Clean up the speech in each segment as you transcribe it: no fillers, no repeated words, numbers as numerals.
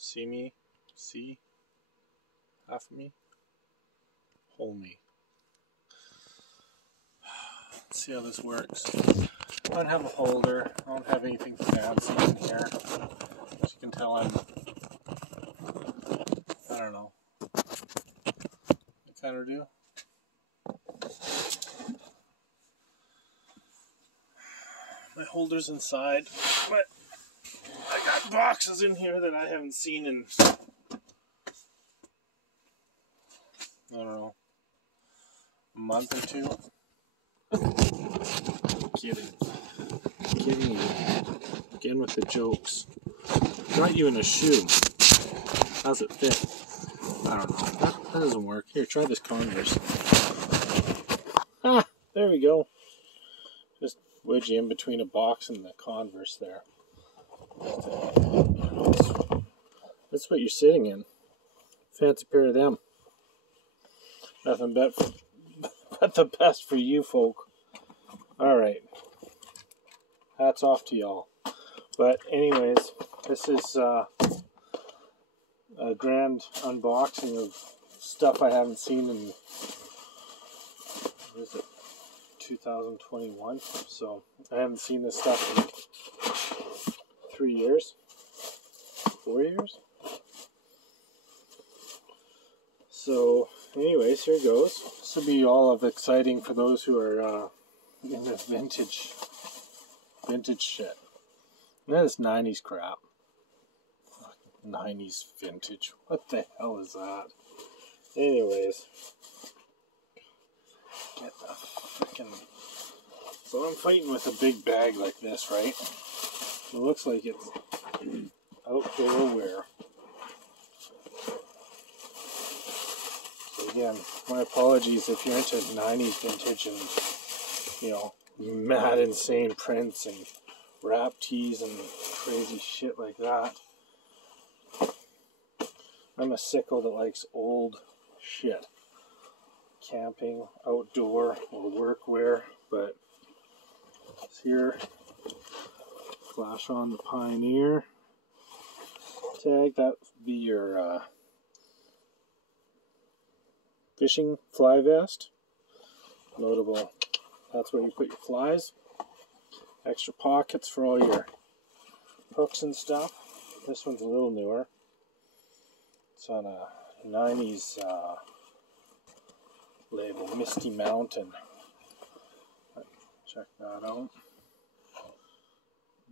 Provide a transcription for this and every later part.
See me? See? Half of me? Whole me. Let's see how this works. I don't have a holder. I don't have anything fancy in here. As you can tell, I don't know. I kind of do. My holder's inside, but I got boxes in here that I haven't seen in, I don't know, a month or two. Kidding you. Again with the jokes. Got you in a shoe. How's it fit? I don't know. That doesn't work. Here, try this Converse. Ah, there we go. Just wedge you in between a box and the Converse there. That's what you're sitting in. Fancy pair of them. Nothing but the best for you folk. Alright. Hats off to y'all. But anyways, this is a grand unboxing of stuff I haven't seen in, what is it, 2021? So I haven't seen this stuff in 3 years, 4 years. So anyways, here goes. This will be all of exciting for those who are in the vintage shit. And that is 90s crap. 90s vintage. What the hell is that? Anyways, get the freaking. So I'm fighting with a big bag like this, right? It looks like it's outdoor wear. So again, my apologies if you're into 90s vintage and, you know, mad insane prints and wrap tees and crazy shit like that. I'm a sicko that likes old shit. Camping, outdoor, or workwear, but here, flash on the Pioneer tag. That would be your fishing fly vest. Notable, that's where you put your flies. Extra pockets for all your hooks and stuff. This one's a little newer. It's on a 90s label, Misty Mountain. Check that out.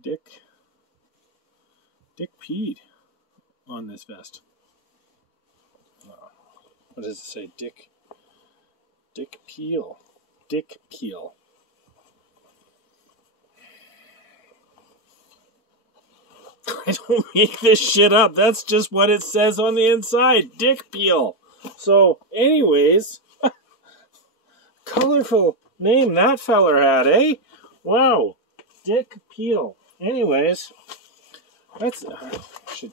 Dick peed on this vest. What does it say? Dick Peel. Dick Peel. I don't make this shit up. That's just what it says on the inside. Dick Peel. So, anyways, colorful name that feller had, eh? Wow. Dick Peel. Anyways, that's... you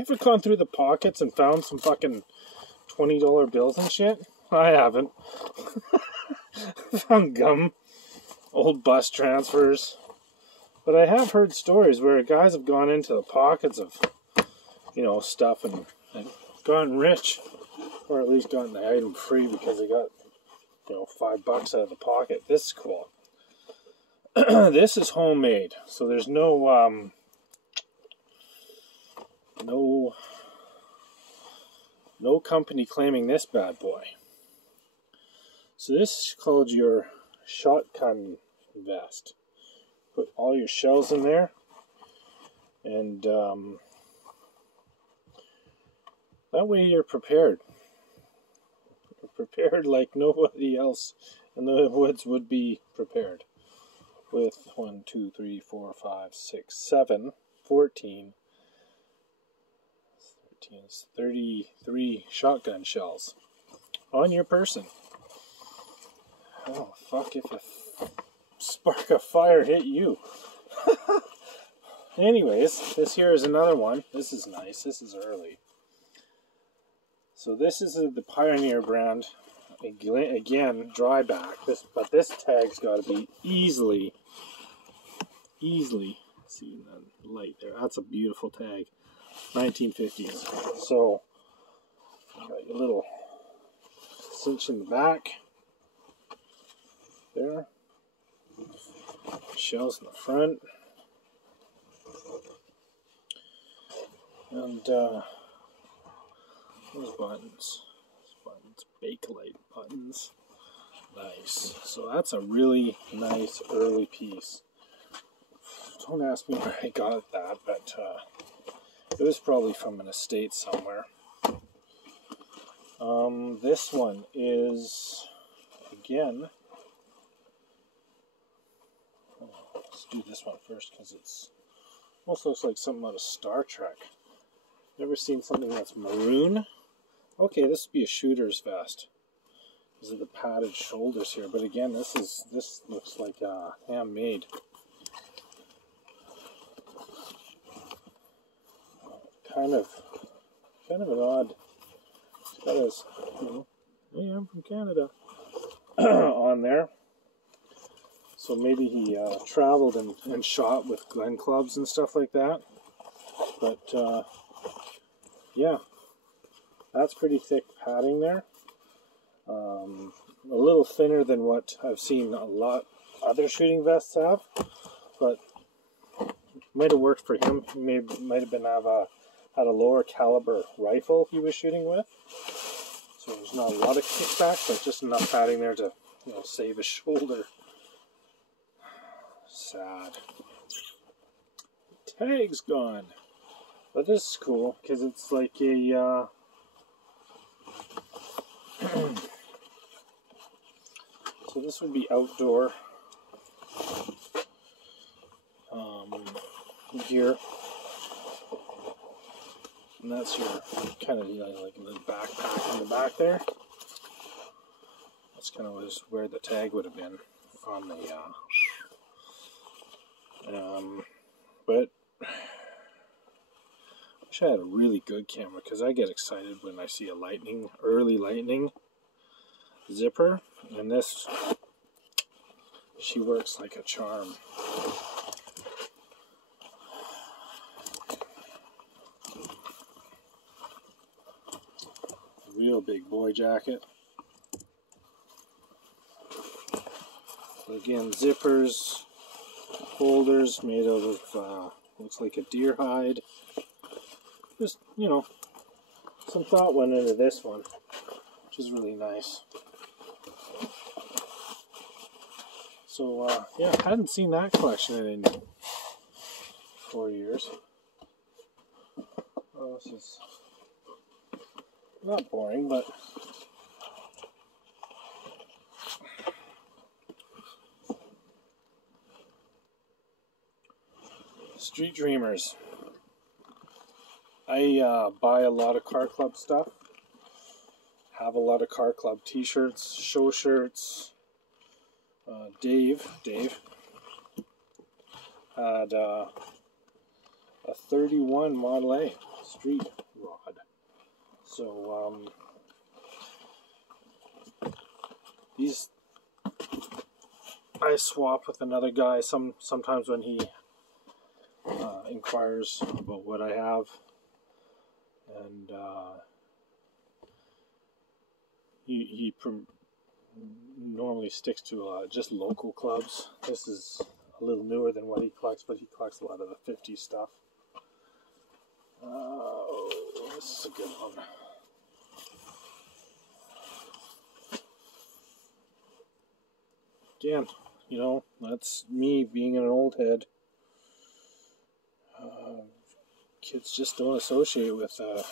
ever gone through the pockets and found some fucking $20 bills and shit? I haven't. Found gum. Old bus transfers. But I have heard stories where guys have gone into the pockets of, you know, stuff and gotten rich. Or at least gotten the item free because they got, you know, $5 out of the pocket. This is cool. This is homemade. So there's no company claiming this bad boy. So this is called your shotgun vest. Put all your shells in there, and that way you're prepared. You're prepared like nobody else in the woods would be prepared. With 1, 2, 3, 4, 5, 6, 7, 14, 13, 33 shotgun shells on your person. Oh, fuck if a spark of fire hit you. Anyways, this here is another one. This is nice. This is early. So this is the Pioneer brand. Again, dry back. But this tag's got to be easily See the light there. That's a beautiful tag. 1950s. So, got your little cinch in the back. There. Shells in the front. And those buttons. Bakelite buttons. Nice. So that's a really nice early piece. Don't ask me where I got that, but it was probably from an estate somewhere. This one is, again, let's do this one first because it's almost looks like something out of Star Trek. Never seen something that's maroon? Okay, this would be a shooter's vest. These are the padded shoulders here, but again, this looks like handmade. Kind of an odd. It's got his, hey, I'm from Canada on there. So maybe he traveled and shot with gun clubs and stuff like that. But yeah, that's pretty thick padding there. A little thinner than what I've seen a lot other shooting vests have, but might have worked for him. He might have been had a lower caliber rifle he was shooting with, so there's not a lot of kickback, but just enough padding there to save his shoulder. Sad. Tag's gone, but this is cool because it's like a so this would be outdoor gear, and that's your kind of like a little backpack in the back there. That's kind of where the tag would have been on the but I wish I had a really good camera because I get excited when I see a early lightning zipper, and this, she works like a charm. Real big boy jacket. Again, zippers, holders made out of looks like a deer hide. Just, some thought went into this one, which is really nice. So yeah, I hadn't seen that collection in 4 years. Oh, this is not boring, but Street Dreamers. I buy a lot of car club stuff. Have a lot of car club t-shirts, show shirts. Dave had a 31 Model A street rod. So these I swap with another guy sometimes when he inquires about what I have, and he normally sticks to just local clubs. This is a little newer than what he collects, but he collects a lot of the 50s stuff. This is a good one. Again, that's me being an old head. Kids just don't associate with a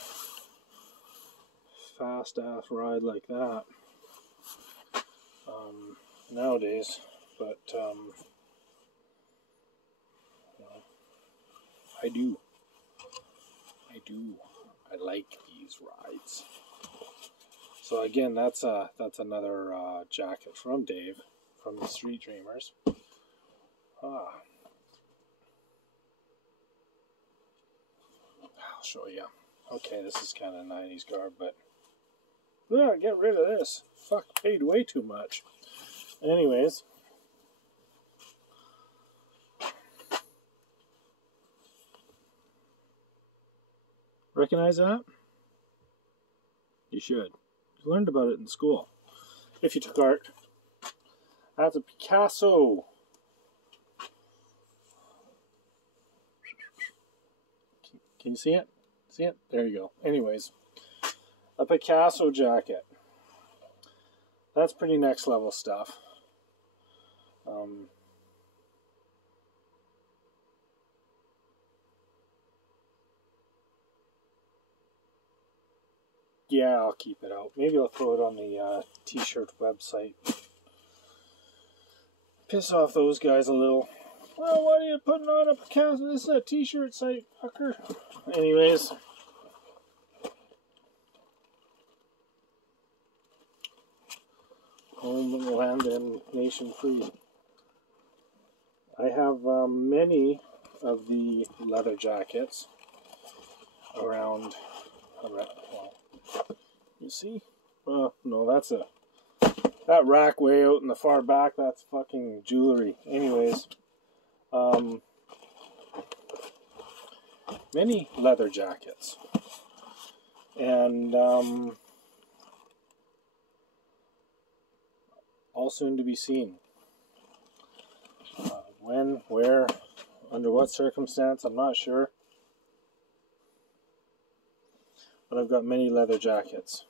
fast-ass ride like that nowadays, but I do. I like these rides. So again, that's another jacket from Dave from the Street Dreamers. I'll show you. Okay, this is kind of 90s garb, but get rid of this. Fuck, paid way too much. Anyways, Recognize that? You should. You learned about it in school. If you took art. That's a Picasso. Can you see it? See it? There you go. Anyways, a Picasso jacket. That's pretty next level stuff. Yeah, I'll keep it out. Maybe I'll throw it on the t-shirt website. Piss off those guys a little. Well, why are you putting on a Picasso? This is a t-shirt site, fucker. Anyways. Home, land, and nation free. I have many of the leather jackets around. Well, you see? No, that rack way out in the far back. That's fucking jewelry. Anyways, many leather jackets, and all soon to be seen. When, where, under what circumstance, I'm not sure. But I've got many leather jackets.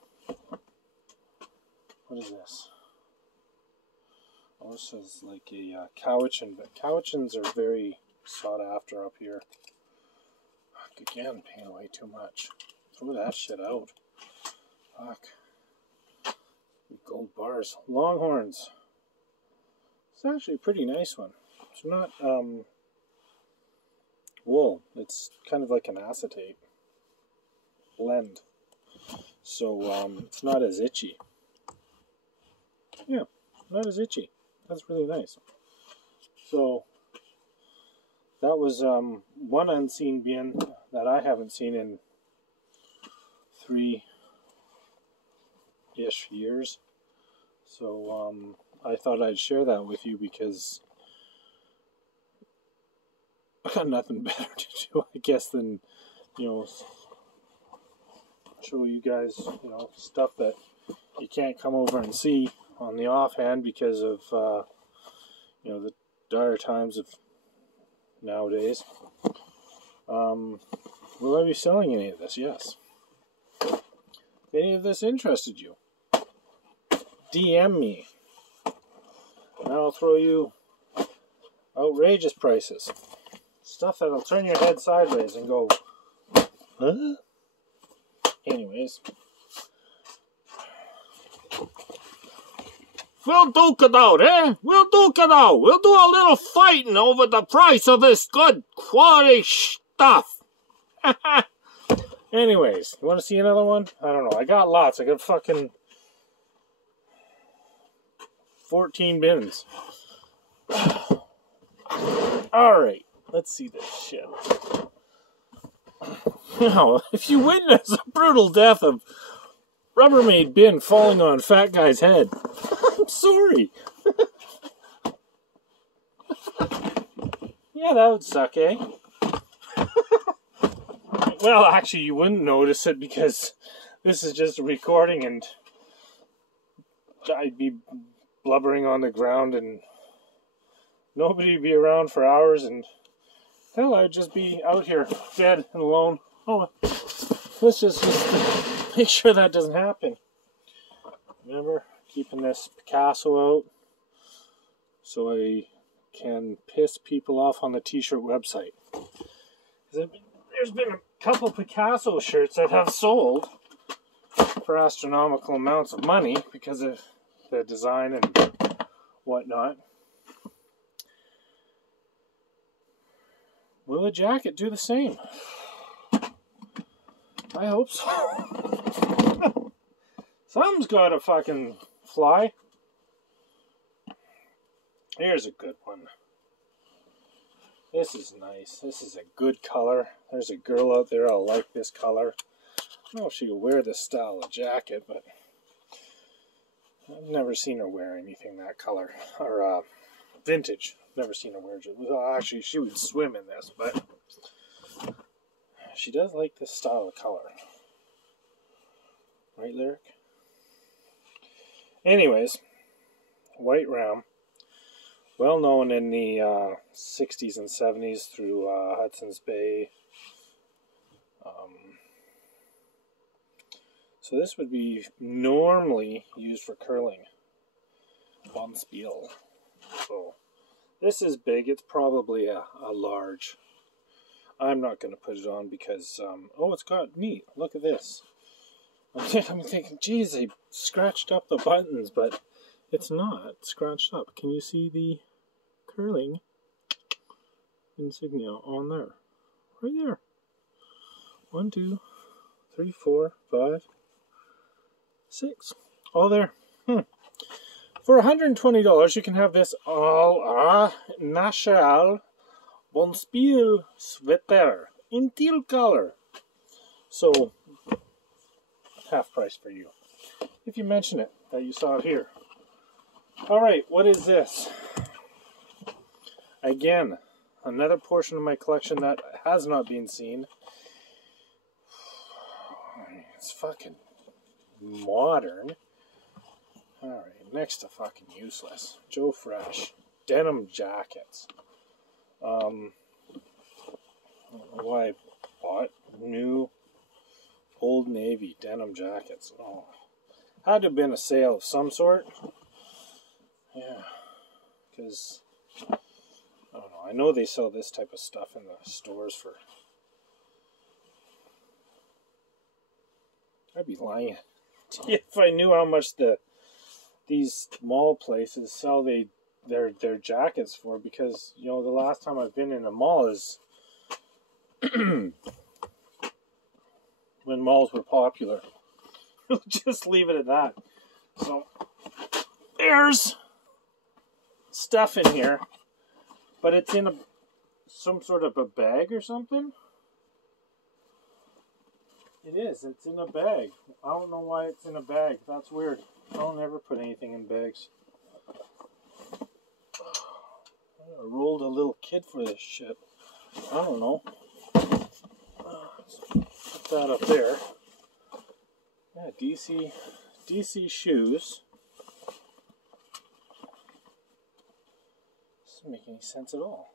What is this? Oh, this is like a cowichan, but cowichan's are very sought after up here. Again, paying away too much. Throw that shit out. Fuck. Gold bars. Longhorns. It's actually a pretty nice one. It's not wool. It's kind of like an acetate blend. So it's not as itchy. Yeah, not as itchy. That's really nice. So that was one unseen bin that I haven't seen in 3-ish years. So I thought I'd share that with you because I got nothing better to do, I guess, than, show you guys, stuff that you can't come over and see on the offhand because of, the dire times of nowadays. Will I be selling any of this? Yes. If any of this interested you, DM me. And I'll throw you outrageous prices. Stuff that'll turn your head sideways and go, huh? Anyways. We'll duke it out, eh? We'll duke it out. We'll do a little fighting over the price of this good quality stuff. Anyways, you want to see another one? I don't know. I got lots. I got fucking 14 bins. Alright, let's see this shit. Now, if you witness a brutal death of Rubbermaid bin falling on fat guy's head, I'm sorry. Yeah, that would suck, eh? Well, actually, you wouldn't notice it because this is just a recording and I'd be blubbering on the ground and nobody would be around for hours and hell, I'd just be out here dead and alone. Oh, let's just make sure that doesn't happen. Remember, keeping this Picasso out so I can piss people off on the t-shirt website. There's been a couple Picasso shirts that have sold for astronomical amounts of money because of the design and whatnot. Will a jacket do the same? I hope so. Something's got to fucking fly. Here's a good one. This is nice. This is a good color. There's a girl out there that'll like this color. I don't know if she will wear this style of jacket, but I've never seen her wear anything that color. Or vintage. Never seen her wear it. Well, actually, she would swim in this, but she does like this style of color. Right, Lyric? Anyways, white ram. Well known in the 60s and 70s through Hudson's Bay. So this would be normally used for curling. Bonspiel. So this is big. It's probably a large. I'm not going to put it on because, oh, it's got neat. Look at this. I'm thinking, geez, they scratched up the buttons, but it's not scratched up. Can you see the curling insignia on there? Right there. 1, 2, 3, 4, 5, 6. All there. For $120, you can have this all Nachal Bonspiel sweater in teal color. So, half price for you. If you mention it, that you saw it here. Alright, what is this? Again, another portion of my collection that has not been seen. It's fucking modern. Alright, next to fucking useless. Joe Fresh. Denim jackets. I don't know why I bought new Old Navy denim jackets. Oh, had to have been a sale of some sort. Yeah, because I don't know. I know they sell this type of stuff in the stores for. I'd be lying if I knew how much these mall places sell their jackets for, because you know the last time I've been in a mall is when malls were popular. We'll just leave it at that. So there's stuff in here, but it's in some sort of a bag or something. It is. It's in a bag. I don't know why it's in a bag. That's weird. I don't ever put anything in bags. I rolled a little kid for this shit. I don't know. Put that up there. Yeah, DC shoes. Doesn't make any sense at all.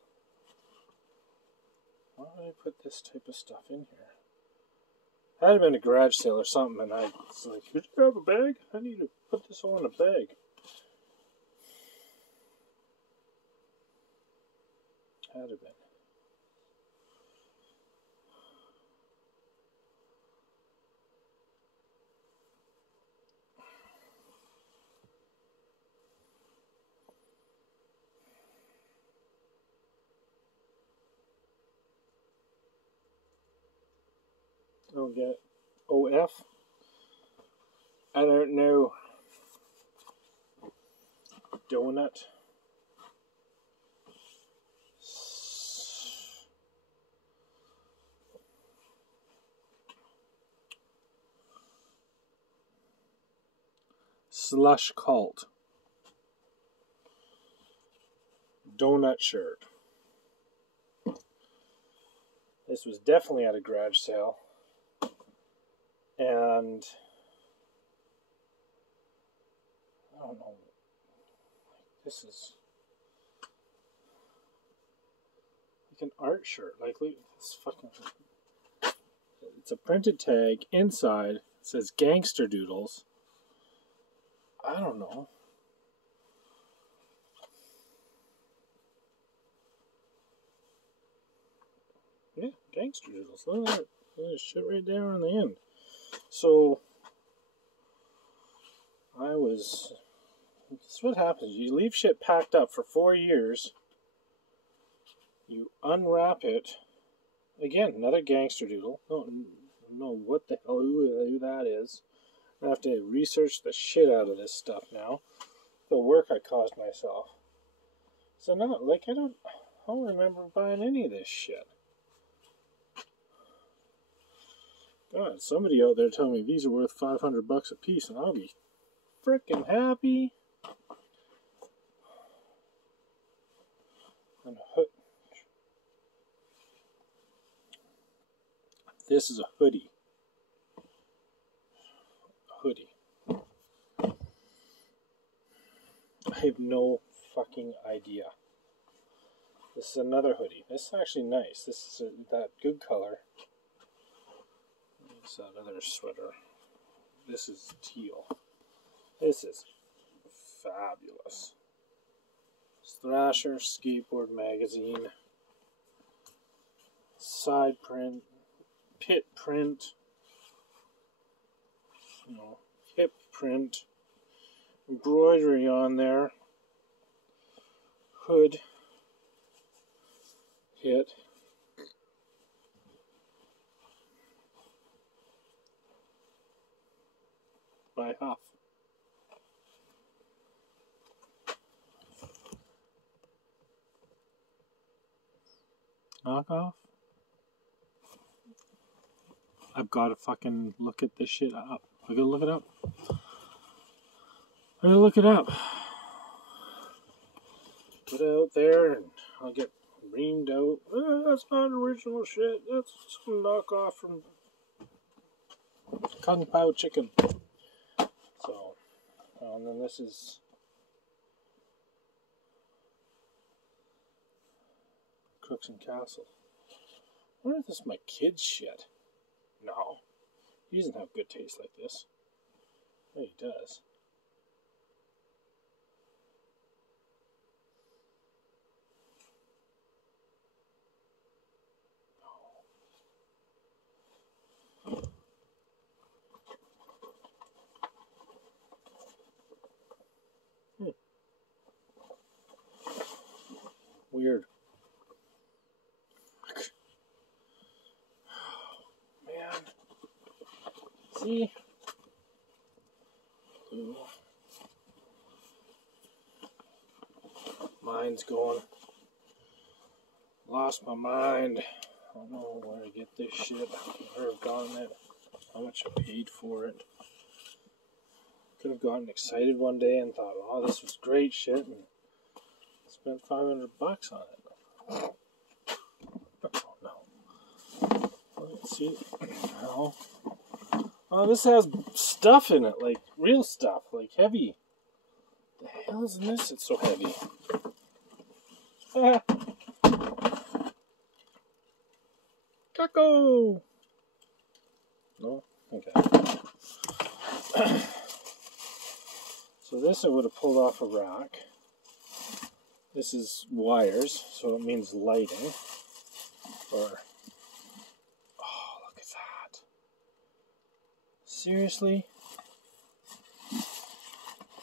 Why would I put this type of stuff in here? Had been a garage sale or something, and I was like, "Did you have a bag? I need to put this all in a bag." Had been. Don't get OF. I don't know. Donut. Slush cult. Donut shirt. This was definitely at a garage sale. And I don't know. This is like an art shirt. Like, look at this fucking. It's a printed tag. Inside it says Gangster Doodles. I don't know. Yeah, Gangster Doodles. Look at that. There's shit right there on the end. So, this is what happens. You leave shit packed up for 4 years. You unwrap it. Again, another Gangster Doodle. Don't know what the hell, who that is. I have to research the shit out of this stuff now. The work I caused myself. So now, like, I don't remember buying any of this shit. God, somebody out there telling me these are worth $500 a piece, and I'll be freaking happy. And This is a hoodie. Hoodie. I have no fucking idea. This is another hoodie. This is actually nice. This is that good color. It's that other sweater. This is teal. This is fabulous. Thrasher Skateboard Magazine. Side print. Pit print. You know, hip print. Embroidery on there. Hood. Hit. By Huff. Knockoff? I've got to fucking look at this shit up. I gotta look it up. I gotta look it up. Put it out there and I'll get reamed out. That's not original shit. That's some knockoff from Kung Pao Chicken. So, and then this is Crooks and Castle. I wonder if this is my kid's shit. No. He doesn't have good taste like this. Yeah, he does. Weird. Man. See? Ooh. Mind's going. Lost my mind. I don't know where to get this shit. Where I've gotten it. How much I paid for it. Could have gotten excited one day and thought, oh, this was great shit, and spent $500 on it. Oh no. Let's see. No. Oh, this has stuff in it, like real stuff, like heavy. The hell is in this? It's so heavy. Taco! No? Okay. So this I would have pulled off a rack. This is wires, so it means lighting. Or, oh, look at that. Seriously?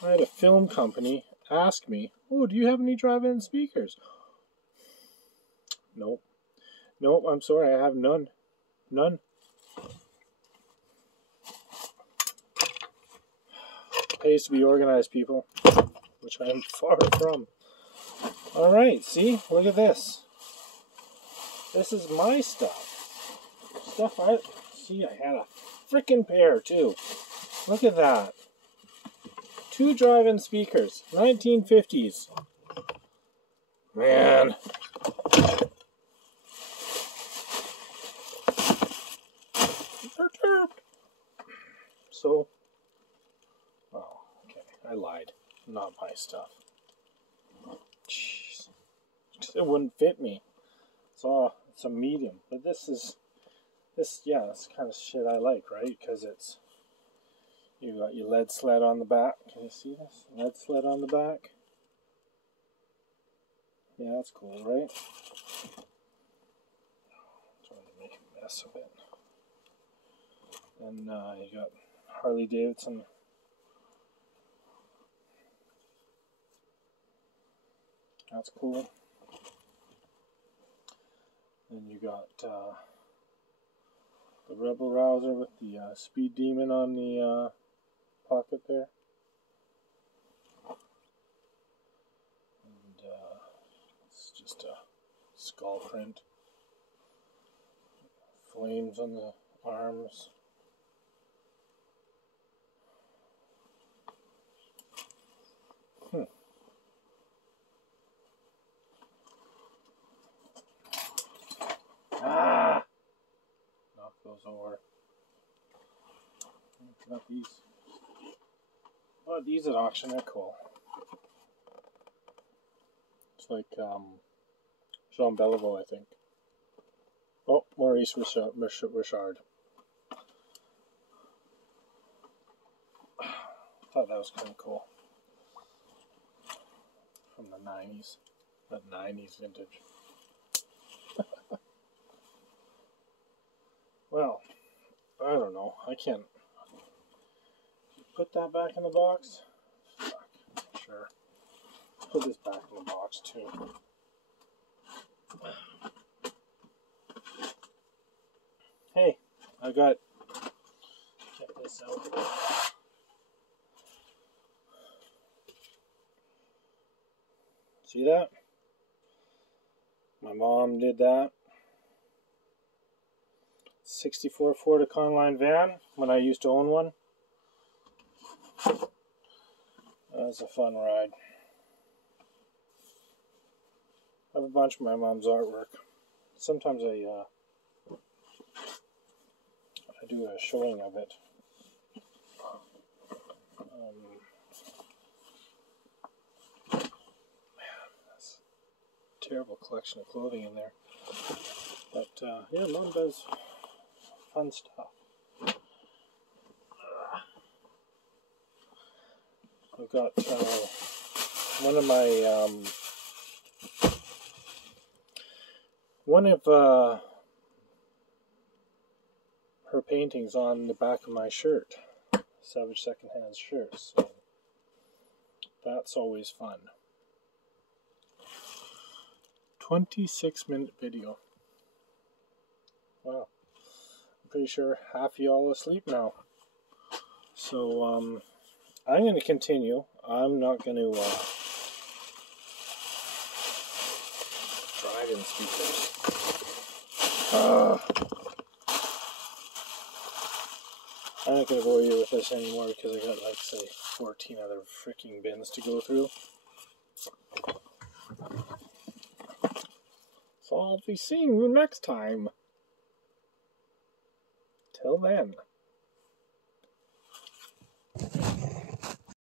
I had a film company ask me, oh, do you have any drive-in speakers? Nope. Nope, I'm sorry, I have none. None. Pays to be organized, people, which I am far from. Alright, see? Look at this. This is my stuff. Stuff I... See, I had a frickin' pair, too. Look at that. 2 drive-in speakers. 1950s. Man. So... Oh, okay. I lied. Not my stuff. Jeez. It wouldn't fit me. So it's a medium. But this, yeah, that's the kind of shit I like, right? Because it's, you got your lead sled on the back. Can you see this? Lead sled on the back. Yeah, that's cool, right? Trying to make a mess of it. And you got Harley Davidson. That's cool. Then you got the Rebel Rouser with the Speed Demon on the pocket there. And it's just a skull print. Flames on the arms. Ah! Knock those those over. Got these. Oh, these at auction, they're cool. It's like Jean Beliveau, I think. Oh, Maurice Richard. Thought that was kind of cool. From the 90s. That 90s vintage. Well, I don't know. I can't put that back in the box. Fuck. Sure. Put this back in the box too. Hey, I got. Check this out. See that? My mom did that. 64 Ford Econoline van when I used to own one. That was a fun ride. I have a bunch of my mom's artwork. Sometimes I do a showing of it. That's a terrible collection of clothing in there. But yeah, Mom does fun stuff. I've got one of her paintings on the back of my shirt, Savage Secondhand shirt. So that's always fun. 26-minute video. Wow. I'm pretty sure half of y'all asleep now. So I'm going to continue. I'm not going to drive in speakers. I'm not going to bore you with this anymore because I got, like, say, 14 other freaking bins to go through. So I'll be seeing you next time. Till then.